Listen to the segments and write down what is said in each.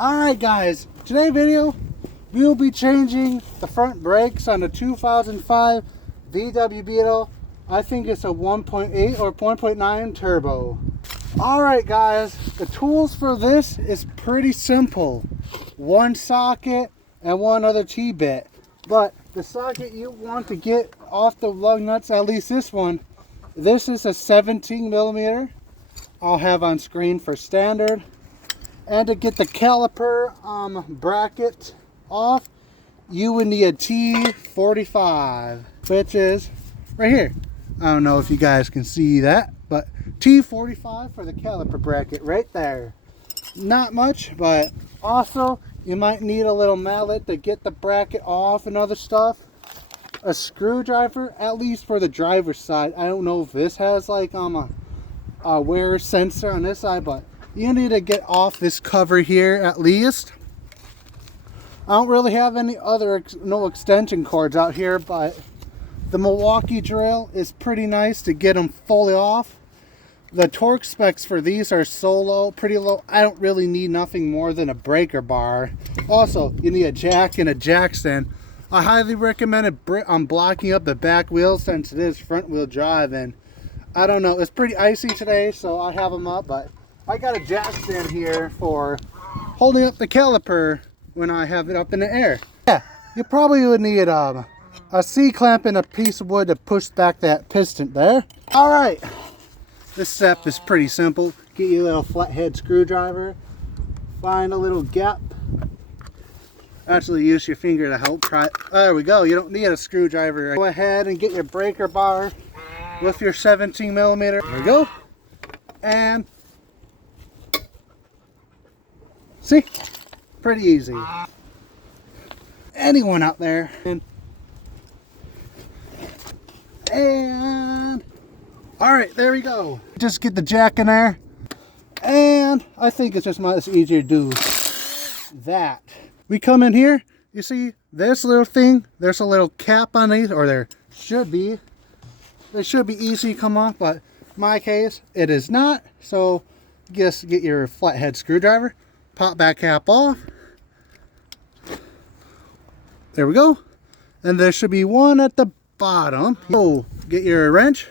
Alright guys, today's video we will be changing the front brakes on the 2005 VW Beetle. I think it's a 1.8 or 1.9 turbo. Alright guys, the tools for this is pretty simple. One socket and one other T-bit. But the socket you want to get off the lug nuts, at least this one, this is a 17 millimeter. I'll have on screen for standard. And to get the caliper bracket off, you would need a T45, which is right here. I don't know if you guys can see that, but T45 for the caliper bracket right there. Not much, but also you might need a little mallet to get the bracket off and other stuff. A screwdriver, at least for the driver's side. I don't know if this has like a wear sensor on this side, but you need to get off this cover here at least. I don't really have any other no extension cords out here, but the Milwaukee drill is pretty nice to get them fully off. The torque specs for these are so low, pretty low. I don't really need nothing more than a breaker bar. Also, you need a jack and a jack stand. I highly recommend it on blocking up the back wheels since it is front wheel drive, and I don't know, it's pretty icy today, so I have them up, but I got a jack stand here for holding up the caliper when I have it up in the air. Yeah, you probably would need a C-clamp and a piece of wood to push back that piston there. Alright, this step is pretty simple. Get your little flathead screwdriver, find a little gap. Actually use your finger to help pry it. There we go, you don't need a screwdriver. Go ahead and get your breaker bar with your 17 millimeter. There we go. And see? Pretty easy. Anyone out there? And alright, there we go. Just get the jack in there. And I think it's just much easier to do that. We come in here, you see this little thing, there's a little cap on these, or there should be. They should be easy to come off, but in my case, it is not. So just get your flathead screwdriver, pop that cap off. There we go. And there should be one at the bottom. Oh, get your wrench.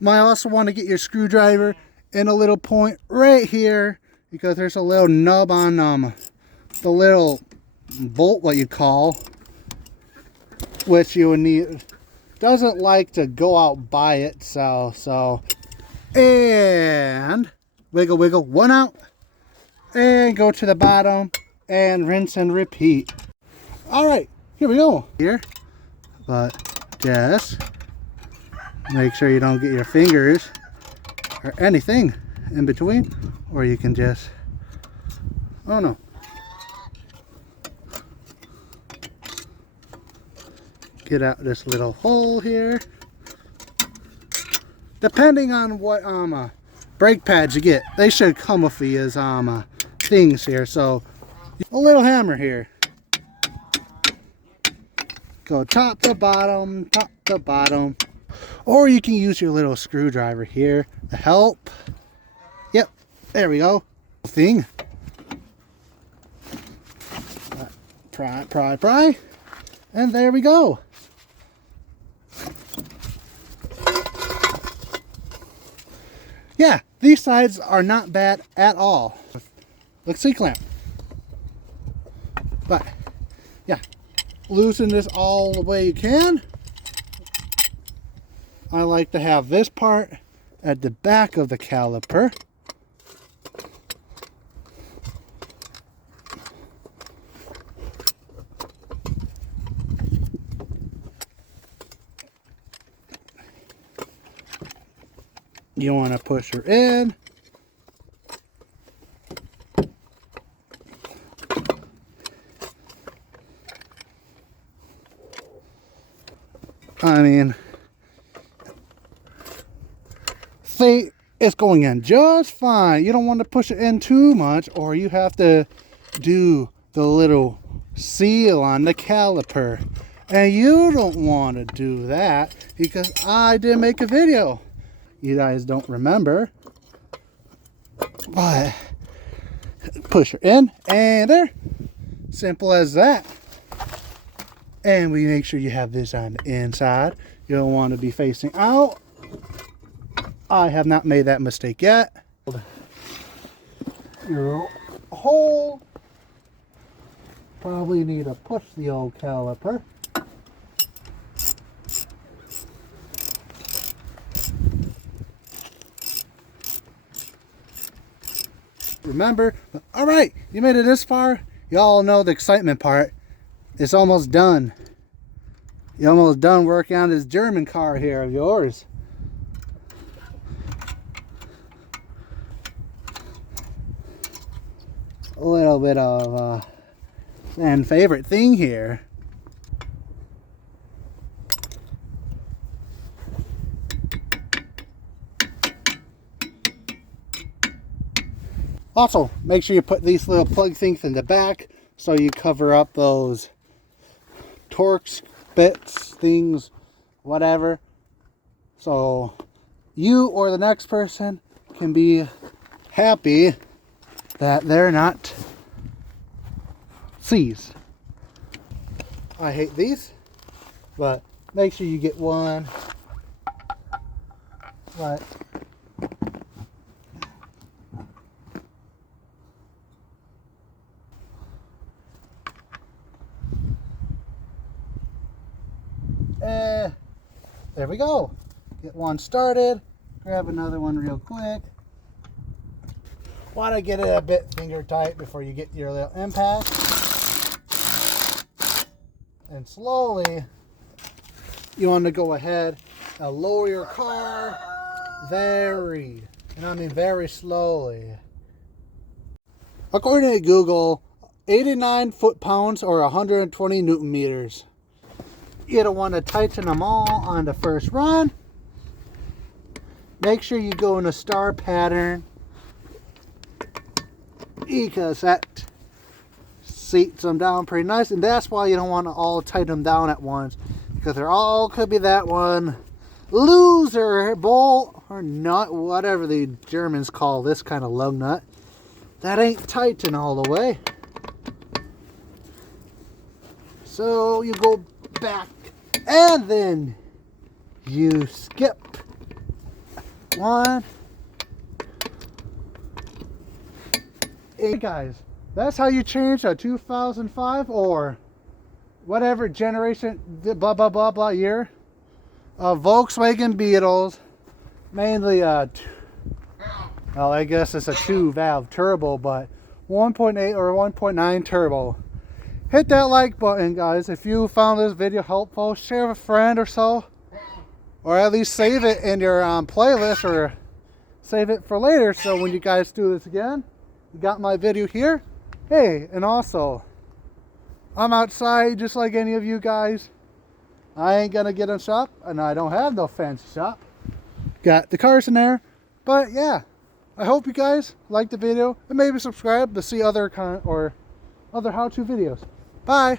Might also want to get your screwdriver in a little point right here, because there's a little nub on the little bolt, what you call, which you would need. Doesn't like to go out by itself, so and wiggle one out and go to the bottom and rinse and repeat. All right, here we go here, but just make sure you don't get your fingers or anything in between, or you can just, oh no, get out this little hole here. Depending on what brake pads you get, they should come with these things here. So a little hammer here, go top to bottom, or you can use your little screwdriver here to help. Yep, there we go. Thing, pry, and there we go. Yeah, these sides are not bad at all. Let's see, clamp. But yeah, loosen this all the way you can. I like to have this part at the back of the caliper. You want to push her in. I mean, see, it's going in just fine. You don't want to push it in too much, or you have to do the little seal on the caliper. And you don't want to do that because I did make a video. You guys don't remember, but push her in, and there. Simple as that. And we make sure you have this on the inside. You don't want to be facing out. I have not made that mistake yet. Your hole. Probably need to push the old caliper. Remember, all right, you made it this far. You all know the excitement part. It's almost done. You're almost done working on this German car here of yours. A little bit of fan favorite thing here. Also, make sure you put these little plug things in the back so you cover up those Torx bits, things, whatever. So you or the next person can be happy that they're not seized. I hate these, but make sure you get one. But there we go. Get one started. Grab another one real quick. Want to get it a bit finger tight before you get your little impact. And slowly, you want to go ahead and lower your car very, and I mean very slowly. According to Google, 89 foot-pounds or 120 Newton meters. You don't want to tighten them all on the first run. Make sure you go in a star pattern, because that seats them down pretty nice, and that's why you don't want to all tighten them down at once, because they're all could be that one loser bolt or nut, whatever the Germans call this kind of lug nut, that ain't tightened all the way. So you go back and then you skip one. Hey guys, that's how you change a 2005 or whatever generation, blah blah blah blah year of Volkswagen Beetles, mainly well, I guess it's a 2-valve turbo, but 1.8 or 1.9 turbo. Hit that like button, guys, if you found this video helpful. Share with a friend or so, or at least save it in your playlist, or save it for later, so when you guys do this again, you got my video here. Hey, and also, I'm outside just like any of you guys. I ain't gonna get in shop, and I don't have no fancy shop. Got the cars in there, but yeah, I hope you guys liked the video, and maybe subscribe to see other other how-to videos. Bye.